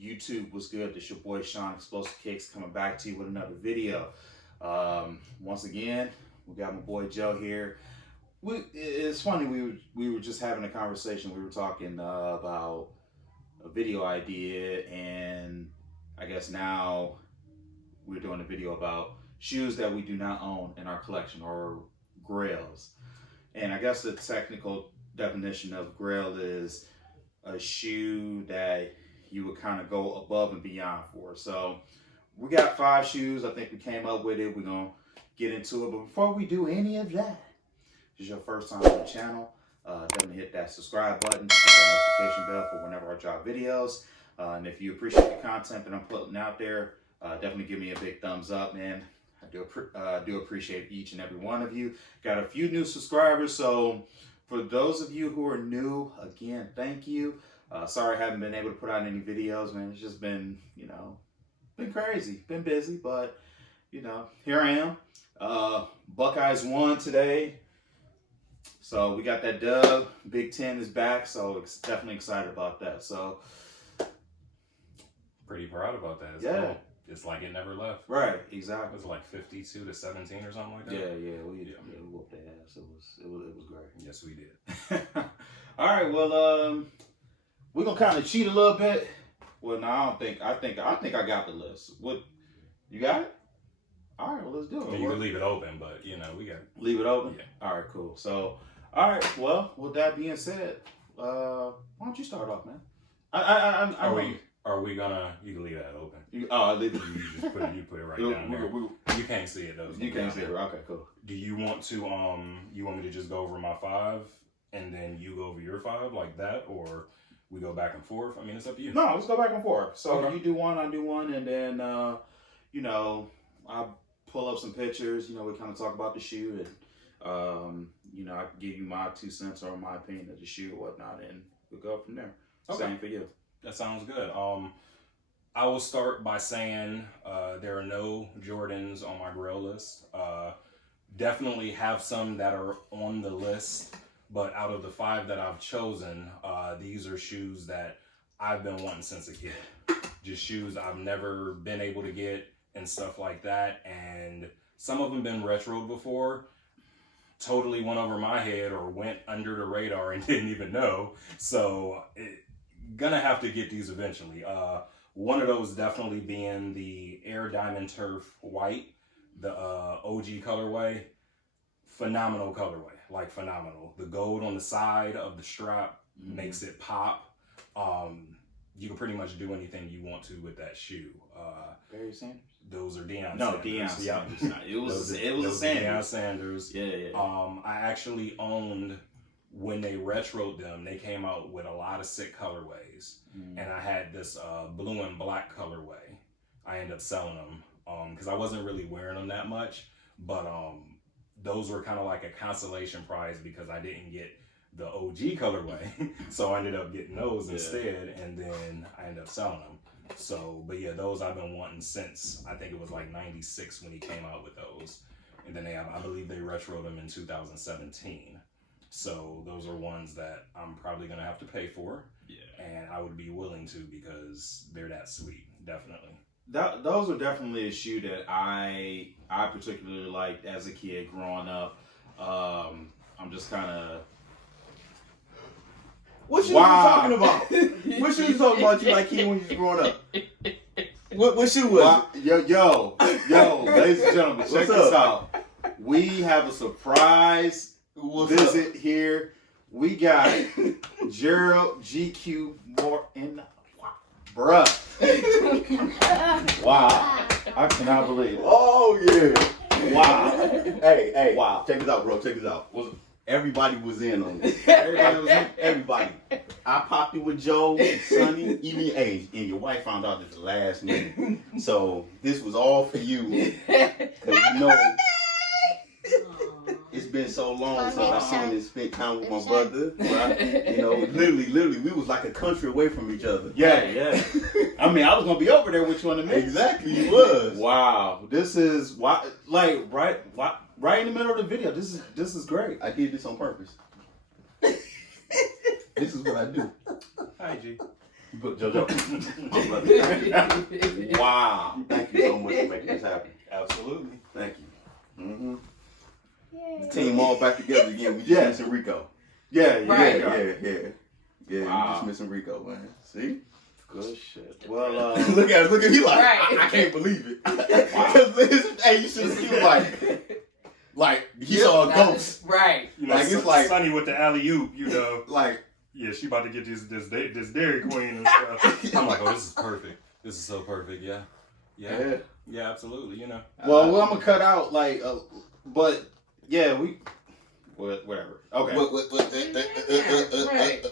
YouTube, what's good? This your boy Sean Explosive Kicks coming back to you with another video. Once again, we got my boy Joe here. It's funny, we were just having a conversation. We were talking about a video idea, and I guess now we're doing a video about shoes that we do not own in our collection, or Grails. And I guess the technical definition of Grail is a shoe that you would kind of go above and beyond for. So we got 5 shoes. I think we came up with it. We're going to get into it. But before we do any of that, if it's your first time on the channel, definitely hit that subscribe button, hit that notification bell for whenever I drop videos. And if you appreciate the content that I'm putting out there, definitely give me a big thumbs up, man. I do appreciate each and every one of you. Got a few new subscribers, so for those of you who are new, again, thank you. Sorry I haven't been able to put out any videos, man. It's just been, been crazy. Been busy, but, here I am. Buckeyes won today. So we got that dub. Big Ten is back, so definitely excited about that. So pretty proud about that as yeah. well. It's like it never left. Right, exactly. It was like 52-17 or something like that. Yeah, we whooped their ass. It was great. Yes, we did. All right, well, we're gonna kind of cheat a little bit. Well, no, I think I got the list. What, you got it? All right, well, let's do it. I mean, you can leave it open, but we got leave it open. Yeah. All right, cool. So, all right, well, with that being said, why don't you start off, man? Are we gonna? You can leave that open. I leave it. You just put it right down there. You can't see it though. You can't see it. Okay, cool. Do you want to? You want me to just go over my 5 and then you go over your 5 like that, or we go back and forth? I mean, it's up to you. No, let's go back and forth. So okay. You do one, I do one, and then I pull up some pictures. We kind of talk about the shoe, and I can give you my 2 cents or my opinion of the shoe or whatnot, and we'll go from there. Okay. Same for you. That sounds good. I will start by saying there are no Jordans on my Grail list. Definitely have some that are on the list, but out of the 5 that I've chosen, these are shoes that I've been wanting since a kid. Just shoes I've never been able to get and stuff like that. And some of them been retroed before. Totally went over my head or went under the radar and didn't even know. So gonna have to get these eventually. One of those definitely being the Air Diamond Turf White, the OG colorway. Phenomenal colorway, like phenomenal. The gold on the side of the strap makes it pop. You can pretty much do anything you want to with that shoe. Barry Sanders? Those are Deion No, Sanders. Deion Sanders. Yeah. It was Sanders. Deion Sanders. Yeah. I actually owned, when they retroed them, they came out with a lot of sick colorways. And I had this blue and black colorway. I ended up selling them because I wasn't really wearing them that much. But those were kind of like a consolation prize because I didn't get the OG colorway. So I ended up getting those instead, and then I ended up selling them. So, but yeah, those I've been wanting since, I think it was like 96 when he came out with those. And then I believe they retroed them in 2017. So those are ones that I'm probably going to have to pay for. Yeah. And I would be willing to because they're that sweet, definitely. Those are definitely a shoe that I particularly liked as a kid growing up. I'm just kind of... What shoe you talking about? What shoe you talking about you like kid when you was growing up? What shoe was it? Yo, ladies and gentlemen, check this out. We have a surprise visit here. We got Gerald GQ more in the... Bruh. Wow. I cannot believe it. Oh, yeah. Wow. Hey. Wow. Check this out, bro. Check this out. Everybody was in on it. Everybody. I popped it with Joe, Sonny, even and your wife found out at the last minute. So this was all for you. Because it's been so long since I've seen and spent time with my brother. Right? Literally, we was like a country away from each other. Yeah. I mean, I was gonna be over there with you in a minute. Exactly, you was. Wow, this is right in the middle of the video. This is great. I did this on purpose. This is what I do. Hi, G. But JoJo, my brother, wow. Thank you so much for making this happen. Absolutely. Thank you. Mm-hmm. Yay. The team all back together again. We just missing Rico. Yeah, Right. Yeah. Wow. We just missing Rico, man. See? Good shit. Well, look at me like, Right. I can't believe it. Because hey, you should see like he saw a ghost. Right. You know, Like, it's like- Sonny with the alley oop. You know, Like, yeah, she about to get this Dairy Queen and stuff. I'm like, oh, this is perfect. This is so perfect. Yeah, absolutely. You know. well, I'm gonna cut out like, but yeah, whatever. Okay. Right.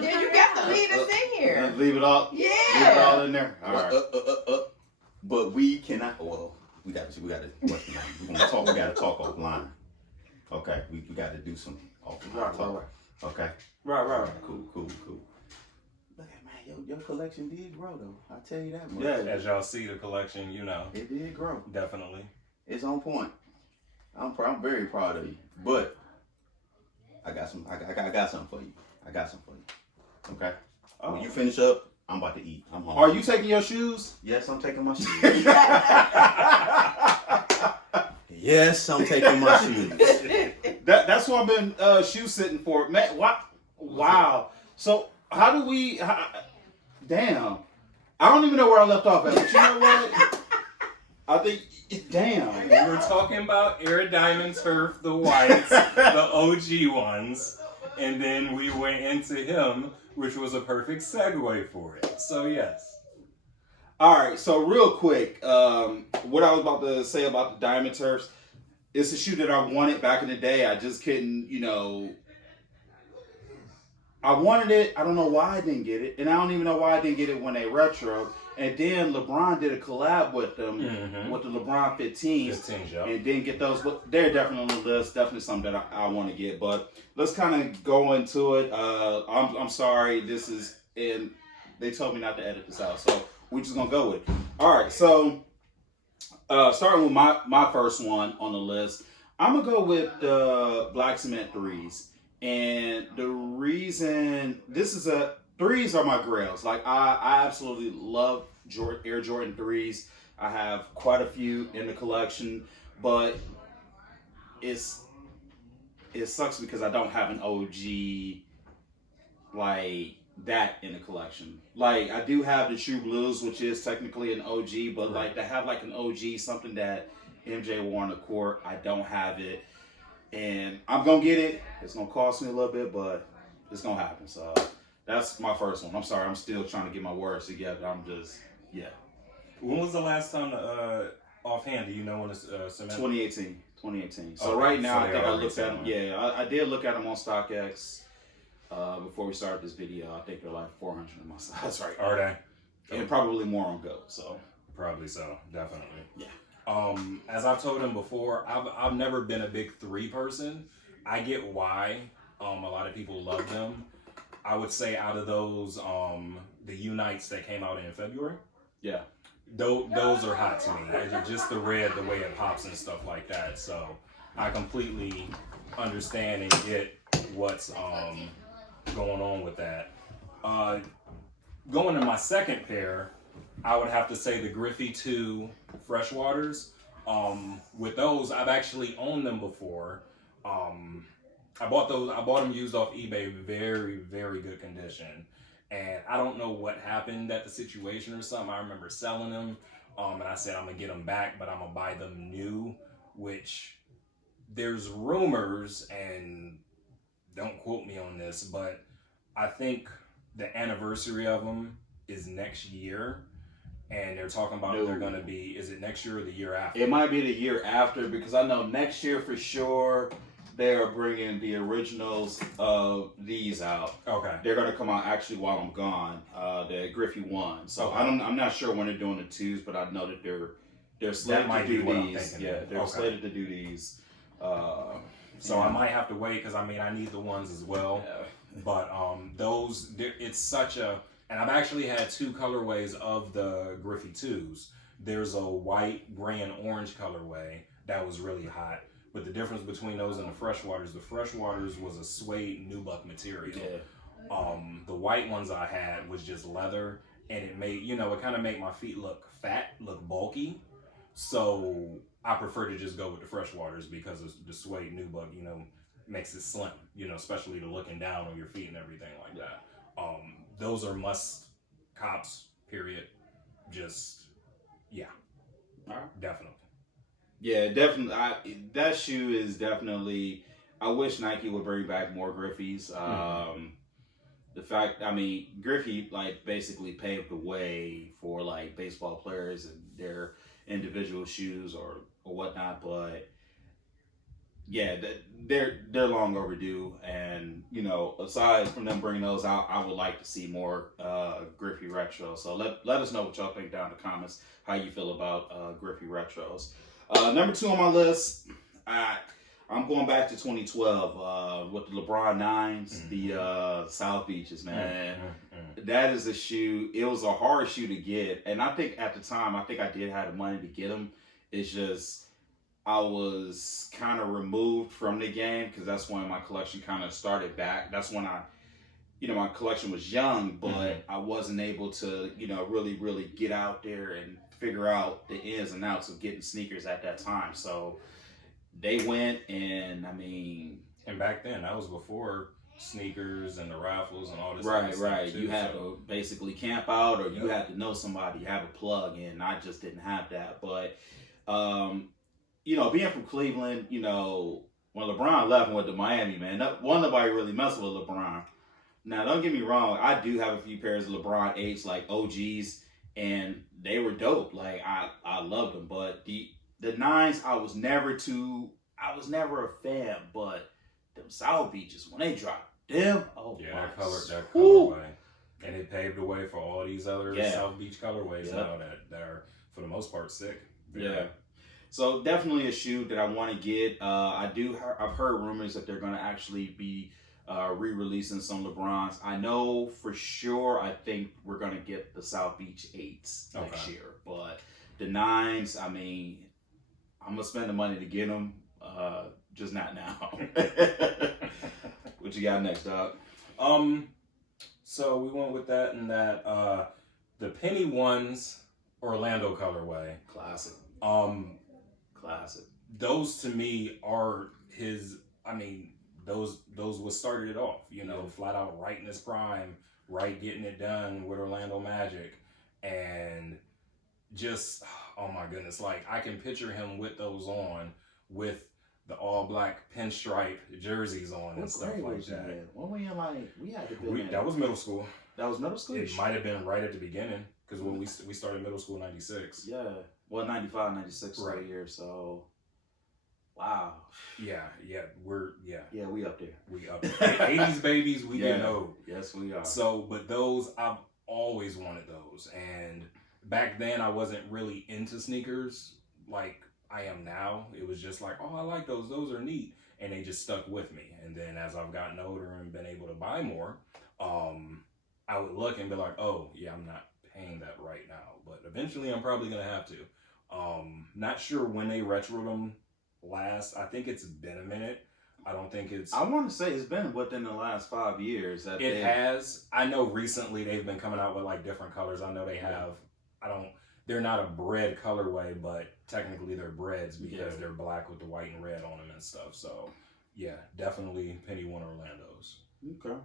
Yeah, you got to leave us in here. Leave it all. Leave it all in there. All right. But we cannot. Well, we got to. We're gonna talk. We got to talk offline. Okay. We got to do some offline talk. Okay. Right. Cool. Look at man, your collection did grow though. I tell you that much. Yeah. As y'all see the collection, you know, It did grow. definitely. It's on point. I'm very proud of you. But I got some. I got something for you. Okay. When you finish up, I'm about to eat. I'm hungry. Are you taking your shoes? Yes, I'm taking my shoes. Yes, I'm taking my shoes. That's what I've been shoe sitting for. Man, what? Wow. So how do we? Damn. I don't even know where I left off at. But you know what? I think. Damn. We were talking about Aerodynamine Turf, the whites, the OG ones, and then we went into him, which was a perfect segue for it. So yes. All right. So real quick, what I was about to say about the Diamond Turfs, it's a shoe that I wanted back in the day. I just couldn't, I wanted it. I don't know why I didn't get it, and I don't even know why I didn't get it when they retro. And then LeBron did a collab with them with the LeBron 15s, 15s, yeah. and didn't get those. But they're definitely on the list. Definitely something that I want to get. But let's kind of go into it. I'm sorry. This is and they told me not to edit this out, so we're just gonna go with it. All right. So starting with my first one on the list, I'm gonna go with the Black Cement 3s. And the reason threes are my grails. Like I absolutely love Air Jordan 3s. I have quite a few in the collection, but it sucks because I don't have an OG like that in the collection. Like I do have the True Blues, which is technically an OG, but like to have like an OG, something that MJ wore on the court, I don't have it. And I'm going to get it. It's going to cost me a little bit, but it's going to happen. So that's my first one. I'm sorry. I'm still trying to get my words together. I'm just, yeah. When was the last time, offhand, do you know when it's cement? 2018. So Okay, right now, so I think I looked at them. them. Yeah, I did look at them on StockX before we started this video. I think they're like 400 in my size right now. Are they? And probably more on Go. So Probably so, definitely. Yeah. As I've told him before, I've never been a big 3 person. I get why a lot of people love them. I would say out of those, the Unites that came out in February, yeah. those are hot to me. Just the red, the way it pops and stuff like that. So I completely understand and get what's going on with that. Going to my second pair, I would have to say the Griffey 2 Freshwaters. With those, I've actually owned them before. I bought them used off eBay, very, very good condition. And I don't know what happened at the situation or something. I remember selling them, and I said I'm gonna get them back, but I'm gonna buy them new. Which there's rumors, and don't quote me on this, but I think the anniversary of them is next year. And they're talking about they're going to be, is it next year or the year after? It might be the year after because I know next year for sure they are bringing the originals of these out. Okay. They're going to come out actually while I'm gone. The Griffey 1. So Okay. I'm not sure when they're doing the 2s, but I know that they're slated to do these. Yeah, they're slated to do these. So I might have to wait because I need the ones as well. Yeah. But those, it's such a, and I've actually had 2 colorways of the Griffey 2s. There's a white, gray, and orange colorway that was really hot. But the difference between those and the Freshwaters was a suede nubuck material. Yeah. The white ones I had was just leather, and it made, it kind of made my feet look fat, look bulky. So I prefer to just go with the fresh waters because of the suede nubuck, makes it slim, especially to looking down on your feet and everything like that. Those are must cops, period. Just, yeah, definitely. Yeah, definitely. That shoe is definitely. I wish Nike would bring back more Griffies. The fact, Griffey basically paved the way for baseball players and their individual shoes or whatnot. But yeah, they're long overdue. And aside from them bringing those out, I would like to see more Griffey retros. So let us know what y'all think down in the comments. How you feel about Griffey retros? Number 2 on my list, I'm going back to 2012 with the LeBron 9s, the South Beaches, man. That is a shoe. It was a hard shoe to get. And I think at the time, I did have the money to get them. It's just, I was kind of removed from the game because that's when my collection kind of started back. That's when my collection was young, but I wasn't able to, really, really get out there and figure out the ins and outs of getting sneakers at that time. So they went, and and back then that was before sneakers and the raffles and all this right too, you had to basically camp out, or you had to know somebody, have a plug, and I just didn't have that. But being from Cleveland, when LeBron left and went to Miami, man, nobody really messed with LeBron. Now don't get me wrong, I do have a few pairs of LeBron 8s, OGs, and they were dope. I loved them, but the 9s, I was never a fan. But them South Beaches, when they dropped them, that colorway, and it paved the way for all these other South Beach colorways now that are for the most part sick. So definitely a shoe that I want to get. I've heard rumors that they're going to actually be re-releasing some LeBrons. I know for sure. I think we're going to get the South Beach 8s next year, but the 9s, I'm gonna spend the money to get them, just not now. What you got next, dog? So we went with that and that. The Penny Ones Orlando colorway, Classic. Classic. Those to me are his. Those what started it off. Flat out right in his prime, right getting it done with Orlando Magic, and just, oh my goodness, I can picture him with those on, with the all black pinstripe jerseys on and stuff like that. When we had to that was middle school. That was middle school? It might have been right at the beginning, because when we started middle school in 96. Yeah. Well, 95, 96 right here, so wow. Yeah, we up there. We up there. 80s babies, we getting old. Yes, we are. So, but those, I've always wanted those, and back then, I wasn't really into sneakers like I am now. It was just I like those. Those are neat. And they just stuck with me. And then as I've gotten older and been able to buy more, I would look and be like, oh, yeah, I'm not paying that right now. But eventually, I'm probably going to have to. Not sure when they retro them last. I think it's been a minute. I don't think it's... I want to say it's been within the last 5 years. That it has. I know recently they've been coming out with different colors. I know they have... They're not a bread colorway, but technically they're breads because they're black with the white and red on them and stuff. So, yeah, definitely Penny One Orlando's. Okay.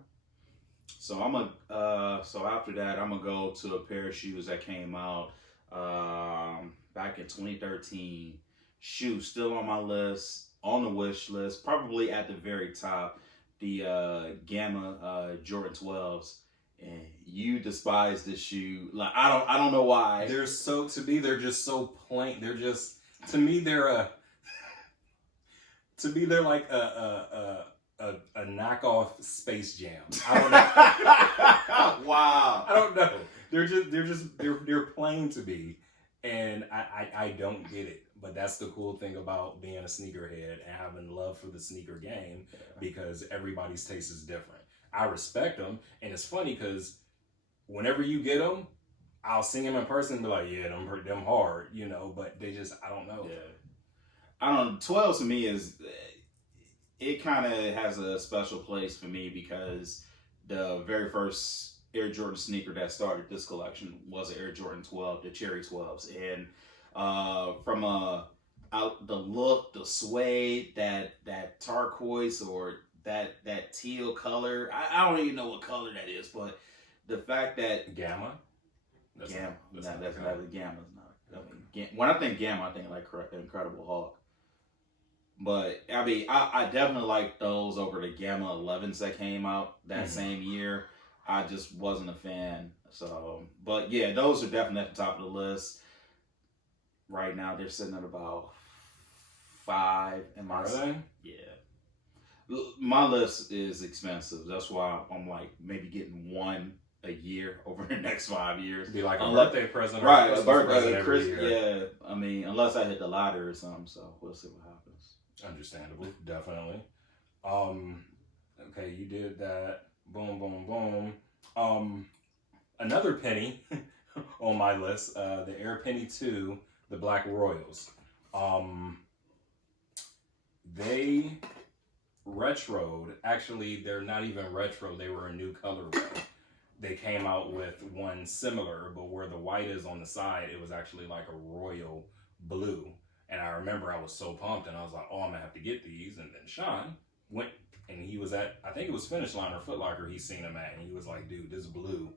So so after that, I'm gonna go to a pair of shoes that came out back in 2013. Shoe still on my list, on the wish list, probably at the very top. The Gamma Jordan 12s. And you despise this shoe. I don't know why. They're just so plain. They're just, to me, they're like a knockoff Space Jam. I don't know. Wow. I don't know. They're plain to me, and I don't get it. But that's the cool thing about being a sneakerhead and having love for the sneaker game, because everybody's taste is different. I respect them, and it's funny because whenever you get them, I'll sing them in person and be like, yeah, them hard, but they just, I don't know. Yeah. I don't know, 12 to me it kind of has a special place for me because the very first Air Jordan sneaker that started this collection was an Air Jordan 12, the Cherry 12s, and from out the look, the suede, that turquoise or that teal color. I don't even know what color that is, but the fact that Gamma. that's not the Gamma's not. I mean, when I think Gamma, I think like Incredible Hulk. But I mean, I definitely like those over the Gamma 11s that came out that same year. I just wasn't a fan. So, but yeah, those are definitely at the top of the list. Right now, they're sitting at about 5 in my. Are they? Yeah. My list is expensive. That's why I'm like maybe getting one a year over the next 5 years. Be like a birthday present, right? Or A birthday, every year. yeah. I mean, unless I hit the lottery or something. So we'll see what happens. Understandable, definitely. Okay, you did that. Boom, boom, boom. Another penny on my list, the Air Penny 2, the Black Royals. They retroed. Actually, they're not even retro. They were a new colorway. They came out with one similar, but where the white is on the side, it was actually like a royal blue. And I remember I was so pumped, and I was like, oh, I'm going to have to get these. And then Sean went, and he was at, I think it was Finish Line or Foot Locker, he seen them at, and he was like, dude, this blue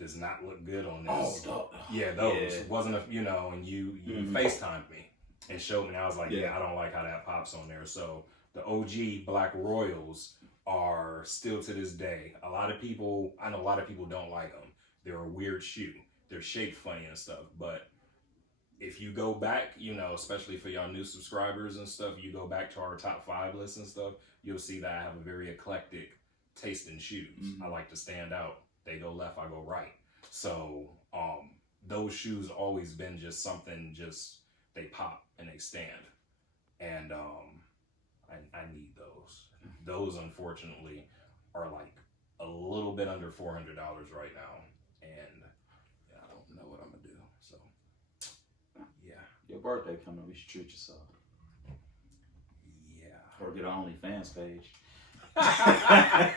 does not look good on this. Oh, yeah, those. Yeah. Wasn't a, and you FaceTimed me and showed me, and I was like, yeah, I don't like how that pops on there. So the OG Black Royals are still to this day. I know a lot of people don't like them. They're a weird shoe. They're shaped funny and stuff, but if you go back, especially for y'all new subscribers and stuff, you go back to our top 5 lists and stuff, you'll see that I have a very eclectic taste in shoes. I like to stand out. They go left, I go right. So those shoes always been just something, they pop and they stand. And I need those. Those, unfortunately, are like a little bit under $400 right now. And I don't know what I'm going to do. So your birthday coming, we should treat yourself. Yeah. Or get an OnlyFans page. I'm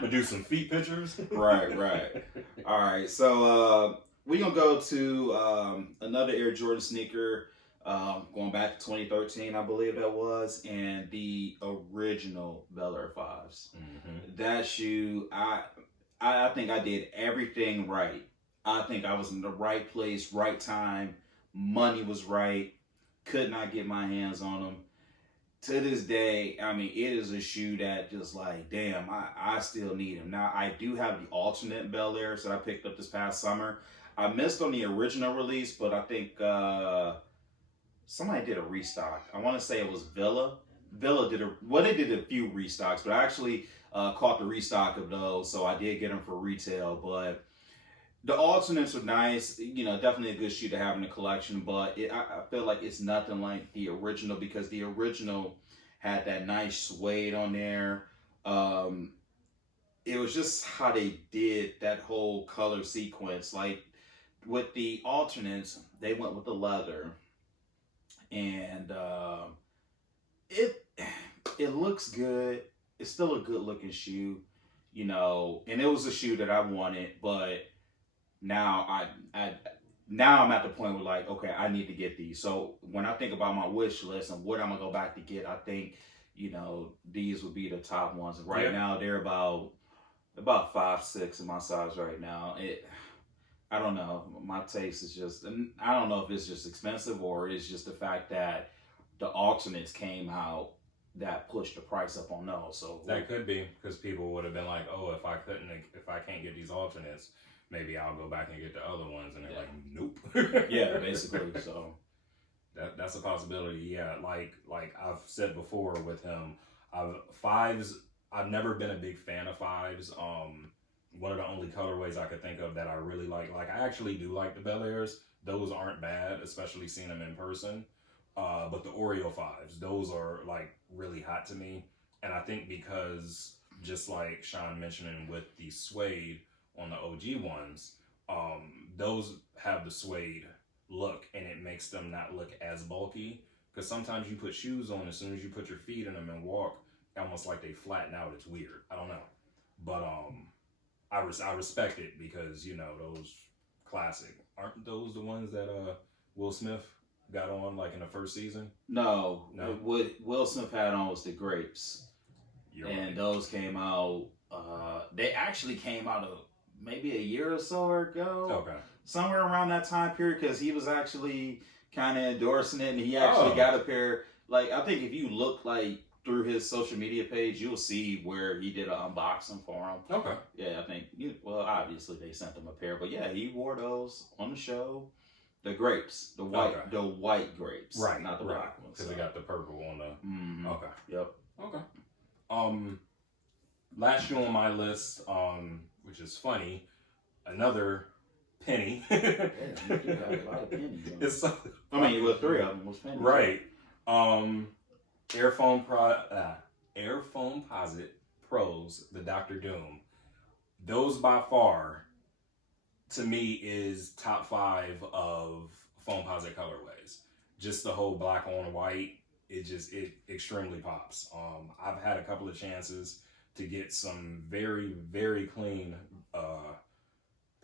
gonna do some feet pictures. Right. All right, so we're gonna go to another Air Jordan sneaker, going back to 2013, I believe that was, and the original Bel Air 5s. That shoe, I think I did everything right. I think I was in the right place, right time. Money was right. Could not get my hands on them. To this day, I mean, it is a shoe that just like, damn, I still need them. Now, I do have the alternate Bel Airs that I picked up this past summer. I missed on the original release, but I think somebody did a restock. I want to say it was Villa. Villa did they did a few restocks, but I actually caught the restock of those, so I did get them for retail, but the alternates are nice, definitely a good shoe to have in the collection, but I feel like it's nothing like the original because the original had that nice suede on there. It was just how they did that whole color sequence. Like with the alternates, they went with the leather, and it looks good. It's still a good looking shoe, and it was a shoe that I wanted, but now I'm at the point where like, okay, I need to get these. So when I think about my wish list and what I'm gonna go back to get, I think, these would be the top ones. Right now they're about 5'6" in my size right now. I don't know. My taste is just, I don't know if it's just expensive or it's just the fact that the alternates came out that pushed the price up on those. So that could be because people would have been like, oh, if I can't get these alternates, maybe I'll go back and get the other ones, and they're like, nope. Yeah, basically. So that's a possibility. Yeah, like I've said before with him, I've never been a big fan of 5s. One of the only colorways I could think of that I really like I actually do like the Bel Airs. Those aren't bad, especially seeing them in person. But the Oreo 5s, those are like really hot to me. And I think because just like Sean mentioning with the suede on the OG ones, those have the suede look and it makes them not look as bulky. Because sometimes you put shoes on, as soon as you put your feet in them and walk, almost like they flatten out. It's weird. I don't know. But I respect it because those classic aren't those the ones that Will Smith got on like in the first season? No, No? what Will Smith had on was the Grapes, You're and right. those came out. They actually came out maybe a year or so ago, Okay. somewhere around that time period, because he was actually kind of endorsing it, and he actually got a pair. Like, I think if you look like through his social media page, you'll see where he did an unboxing for him. Okay. Yeah, I think. Well, obviously they sent him a pair, but yeah, he wore those on the show. The grapes, the white grapes, Right, not the black ones. Because they got the purple on the. Okay. Yep. Okay. Last shoe on my list, which is funny, another penny. Yeah, you do got a lot of pennies. It's I mean, with three of them was pennies. right. Airphone Posit Pros, the Dr. Doom. Those by far, to me, is top 5 of Phone Posit colorways. Just the whole black on white, it extremely pops. I've had a couple of chances to get some very, very clean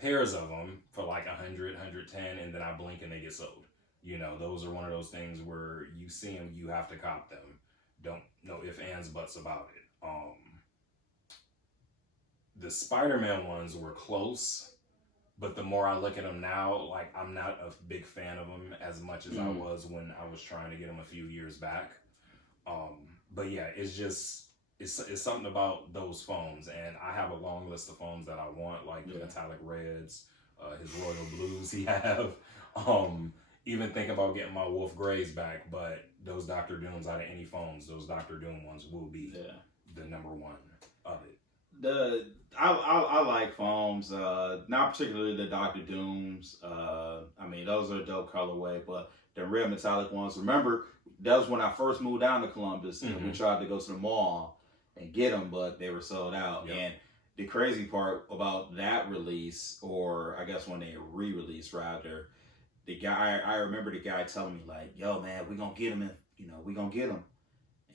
pairs of them for like 100, 110, and then I blink and they get sold. Those are one of those things where you see them, you have to cop them. Don't know if ands, buts about it. The Spider-Man ones were close, but the more I look at them now, like, I'm not a big fan of them as much as I was when I was trying to get them a few years back. But yeah, it's something about those phones, and I have a long list of phones that I want, like the metallic reds, his royal blues he have. Even thinking about getting my Wolf Grays back, but those Dr. Dooms, out of any phones, those Dr. Doom ones will be the number one of it. I like foams, not particularly the Dr. Dooms. I mean, those are a dope colorway, but the red metallic ones, remember, that was when I first moved down to Columbus, and we tried to go to the mall and get them, but they were sold out. Yep. And the crazy part about that release, or I guess when they re-released rather, I remember the guy telling me, like, yo man, we gonna get him, and we gonna get him.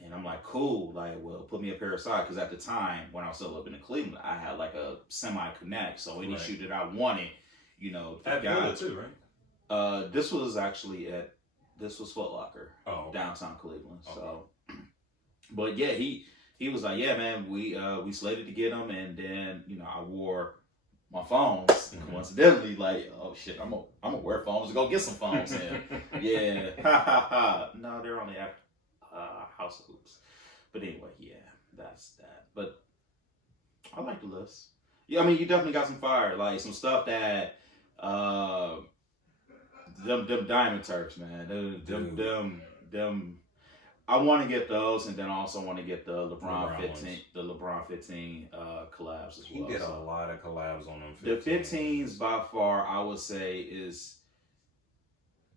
And I'm like, cool, like, well, put me a pair aside, because at the time when I was still living in Cleveland, I had like a semi-connect, so any shoe that I wanted, the guy too, right? This was Foot Locker, downtown Cleveland. Okay. So, but yeah, he was like, yeah man, we slated to get him, and then I wore my phones. Coincidentally, like, oh shit, I'm gonna wear phones to go get some phones. And yeah, no, they're only at House of Hoops. But anyway, yeah, that's that. But I like the list. Yeah, I mean, you definitely got some fire, like some stuff that them Diamond Turks, man. Them. I want to get those, and then I also want to get the LeBron 15 collabs as well. He did a lot of collabs on them. The 15s by far, I would say, is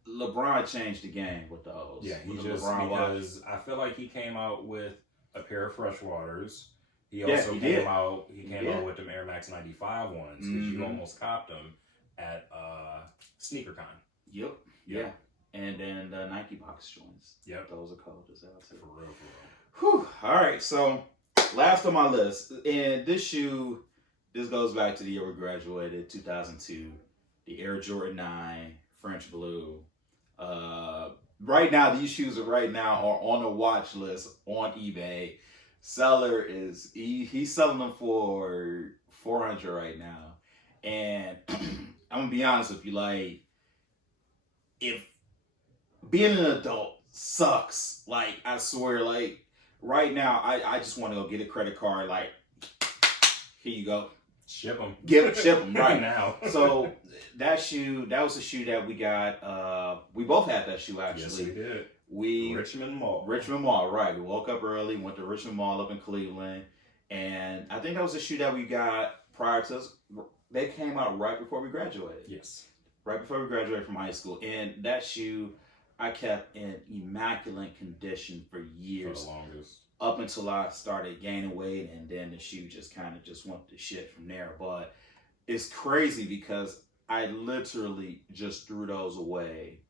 LeBron changed the game with those. Yeah, because I feel like he came out with a pair of Freshwaters. He also came out with them Air Max 95 ones, because you almost copped them at SneakerCon. Yep. Yeah. And then the Nike box joints. Yep. Those are cold as hell too. For real. Whew. All right. So last on my list, and this goes back to the year we graduated, 2002. The Air Jordan 9 French Blue. Right now, these shoes are on the watch list on eBay. Seller is he's selling them for $400 right now, and I'm gonna be honest with you, like, if being an adult sucks, like, I swear, like, right now, I just want to go get a credit card, like, here you go. Ship them. Ship them right now. So that was a shoe that we got. We both had that shoe, actually. Yes, we did. Richmond Mall, right. We woke up early, went to Richmond Mall up in Cleveland, and I think that was a shoe that we got prior to us. They came out right before we graduated. Yes. Right before we graduated from high school. And that shoe I kept in immaculate condition for years. For the longest. Up until I started gaining weight, and then the shoe just kind of went to shit from there. But it's crazy because I literally just threw those away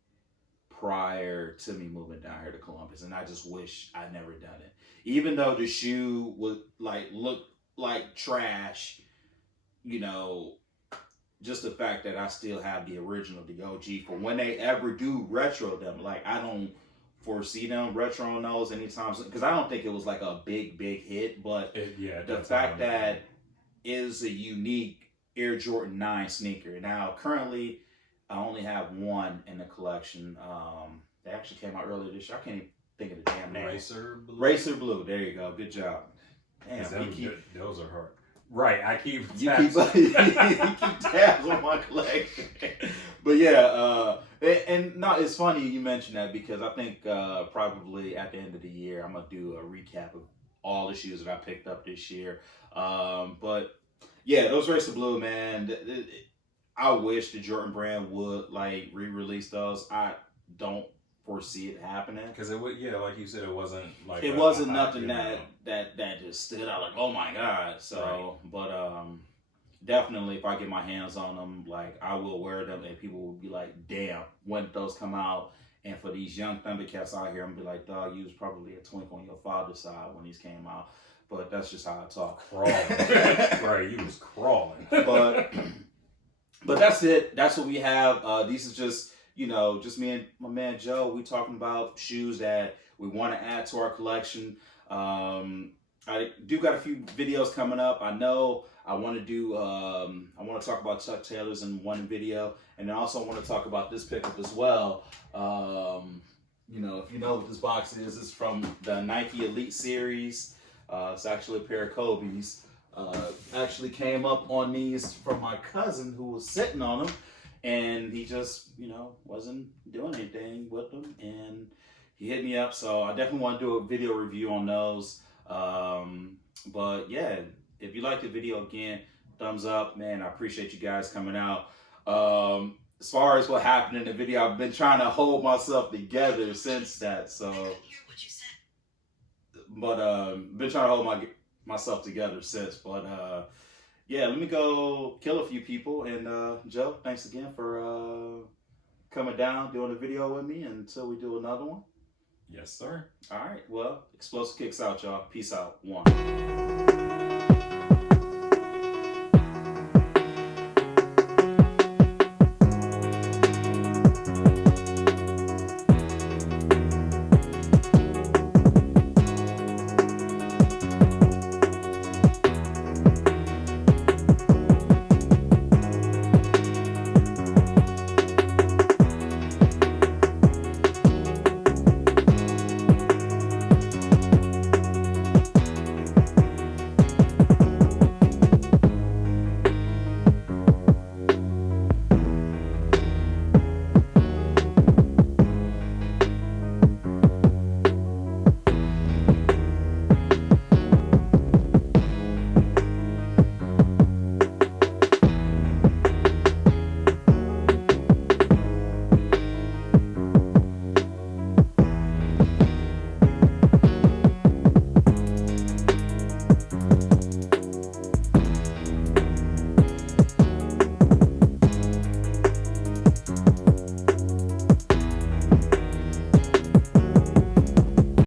prior to me moving down here to Columbus, and I just wish I'd never done it. Even though the shoe would look like trash, you know, just the fact that I still have the original, the OG, for when they ever do retro them. Like, I don't foresee them retroing those anytime soon, because I don't think it was like a big hit, but the fact that is a unique Air Jordan 9 sneaker. Now, currently, I only have one in the collection. They actually came out earlier this year. I can't even think of the damn name. Racer Blue. There you go. Good job. Damn, those are hard. Right, I keep you keep tabs on my collection. But yeah, and no, it's funny you mentioned that, because I think probably at the end of the year I'm gonna do a recap of all the shoes that I picked up this year. But yeah, those Racer Blue, man. I wish the Jordan brand would like re-release those. I don't foresee it happening, because it would, like you said, it wasn't like nothing that just stood out like, oh my god. So right. But definitely if I get my hands on them, like, I will wear them and people will be like, damn, when did those come out? And for these young Thundercats out here, I'm gonna be like, dog, you was probably a twinkle on your father's side when these came out. But that's just how I talk. Crawling. Right, you was crawling. But that's it. That's what we have. These is just, just me and my man Joe. We talking about shoes that we want to add to our collection. I do got a few videos coming up. I know I want to do, I want to talk about Chuck Taylors in one video. And then also I want to talk about this pickup as well. If you know what this box is, it's from the Nike Elite Series. It's actually a pair of Kobe's. Actually came up on these from my cousin who was sitting on them, and he just, wasn't doing anything with them, and he hit me up. So I definitely want to do a video review on those. But yeah, if you like the video, again, thumbs up, man. I appreciate you guys coming out. As far as what happened in the video, I've been trying to hold myself together since that. So, but been trying to hold myself together since. But yeah, let me go kill a few people. And Joe, thanks again for coming down, doing a video with me until we do another one. Yes, sir. All right. Well, Explosive Kicks out, y'all. Peace out. 1.